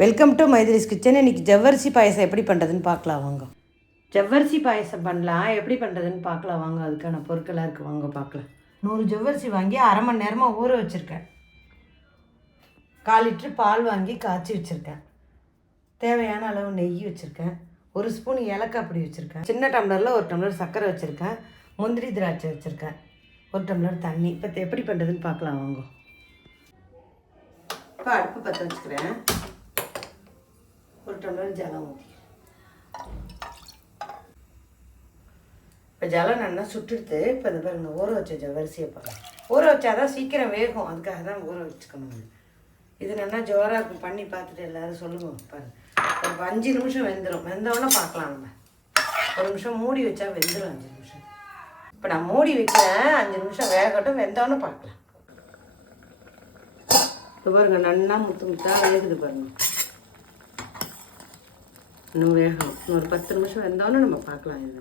Welcome to மைதிலிஸ் kitchen. இன்றைக்கி ஜவ்வரிசி பாயசம் எப்படி பண்ணுறதுன்னு பார்க்கலாம் வாங்க. ஜவ்வரிசி பாயசம் பண்ணலாம், எப்படி பண்ணுறதுன்னு பார்க்கலாம் வாங்க. அதுக்கான பொருட்களாக இருக்குது, வாங்க பார்க்கலாம். 100 ஜவ்வரிசி வாங்கி அரை மணி நேரமாக ஊற வச்சுருக்கேன். 1/4 லிட்டரு பால் வாங்கி காய்ச்சி வச்சுருக்கேன். தேவையான அளவு நெய் வச்சுருக்கேன். 1 ஸ்பூன் ஏலக்காய் பொடி வச்சுருக்கேன். சின்ன டம்ளரில் 1 டம்ளர் சர்க்கரை வச்சுருக்கேன். முந்திரி திராட்சை வச்சுருக்கேன். 1 டம்ளர் தண்ணி. இப்போ எப்படி பண்ணுறதுன்னு பார்க்கலாம் வாங்க. இப்போ அடுப்பு பற்ற வச்சுக்கிறேன். 1 டம்ளர் ஜலம் ஊற்றி, இப்போ ஜலம் நல்லா சுட்டுடுத்து. இப்போ இந்த பாருங்க, ஊற வச்ச ஜவ்வரிசியை பாருங்கள். ஊற வச்சாதான் சீக்கிரம் வேகும், அதுக்காக தான் ஊற வச்சுக்கணும். இது நல்லா ஜோராக இருக்கும். பண்ணி பார்த்துட்டு எல்லோரும் சொல்லுங்கள். பாருங்கள், ஒரு 5 நிமிஷம் வெந்துடும். வெந்தோடனே பார்க்கலாம். நம்ம 1 நிமிஷம் மூடி வச்சா வெந்துடும். 5 நிமிஷம். இப்போ நான் மூடி வைக்கிறேன், 5 நிமிஷம் வேகட்டும். வெந்தோடனே பார்க்கலாம். இப்போ பாருங்கள், நல்லா முத்து முத்தாக வேகுது பாருங்கள். இன்னும் வேகணும். இன்னொரு 10 நிமிஷம் வெந்தோடனே நம்ம பார்க்கலாம். இது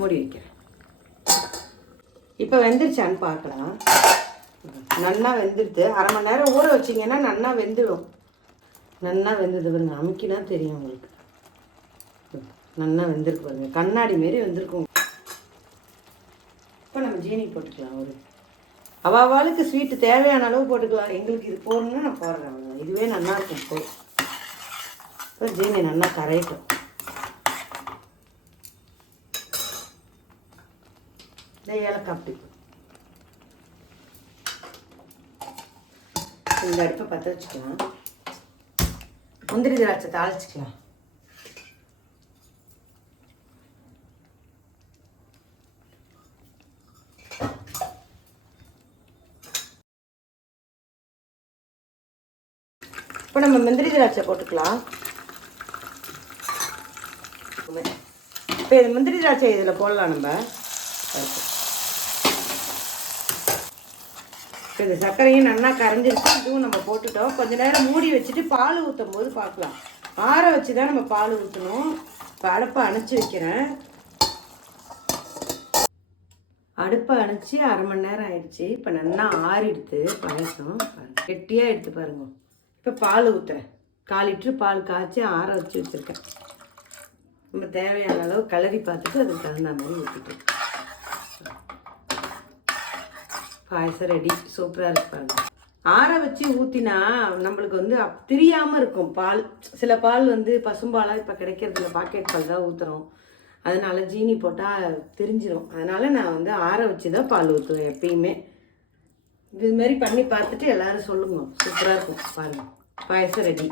மூடி வைக்கிறேன். இப்போ வெந்துருச்சான்னு பார்க்கலாம். நல்லா வெந்துடுது. அரை மணி நேரம் ஊற வச்சிங்கன்னா நல்லா வெந்துடும். நல்லா வெந்தது பாருங்க, அமுக்கினா தெரியும் உங்களுக்கு. நல்லா வெந்திருக்கு பாருங்க, கண்ணாடி மாரி வெந்திருக்கும். இப்போ நம்ம ஜீனி போட்டுக்கலாம். ஒரு அவாளுக்கு ஸ்வீட்டு தேவையான அளவு போட்டுக்கலாம். எங்களுக்கு இது போடணும்னா நான் போடுறேன். இதுவே நல்லா இருக்கும். இப்போ ஜீனி நல்லா கரையட்டும். இந்த ஏலக்காய் அப்படி இந்த அடுப்பை பற்ற வச்சுக்கலாம். முந்திரி திராட்சை தாளிச்சிக்கலாம். இப்போ நம்ம முந்திரி திராட்சை போட்டுக்கலாம். இப்போ இது முந்திரி திராட்சை இதில் போடலாம். நம்ம இப்போ இந்த சர்க்கரையும் நல்லா கரைஞ்சிருச்சு. இதுவும் நம்ம போட்டுட்டோம். கொஞ்ச நேரம் மூடி வச்சுட்டு பால் ஊற்றும் போது பார்க்கலாம். ஆற வச்சு தான் நம்ம பால் ஊற்றணும். இப்போ அடுப்பை அணைச்சி வைக்கிறேன். அடுப்பை அணைச்சி அரை மணி நேரம் ஆயிடுச்சு. இப்போ நல்லா ஆறிடுத்து பாயசம். கெட்டியாக எடுத்து பாருங்க. இப்போ பால் ஊற்றுறேன். 1/4 லிட்டரு பால் காய்ச்சி ஆற வச்சு வச்சுருக்கேன். நம்ம தேவையான அளவு கலரி பார்த்துட்டு அதுக்கு தகுந்த மாதிரி ஊற்றிட்டோம். பாயசம் ரெடி. சூப்பராக இருக்கு பாருங்க. ஆற வச்சு ஊற்றினா நம்மளுக்கு வந்து திரியாமல் இருக்கும் பால். சில பால் வந்து பசும்பாலாக இப்போ கிடைக்கிறதுல பாக்கெட் பால் தான் ஊற்றுறோம். அதனால ஜீனி போட்டால் திரிஞ்சிடும். அதனால் நான் வந்து ஆற வச்சு தான் பால் ஊற்றுவேன் எப்பயுமே. இதுமாரி பண்ணி பார்த்துட்டு எல்லோரும் சொல்லுங்க. சூப்பராக இருக்கும் பாருங்கள். பாயசம் ரெடி.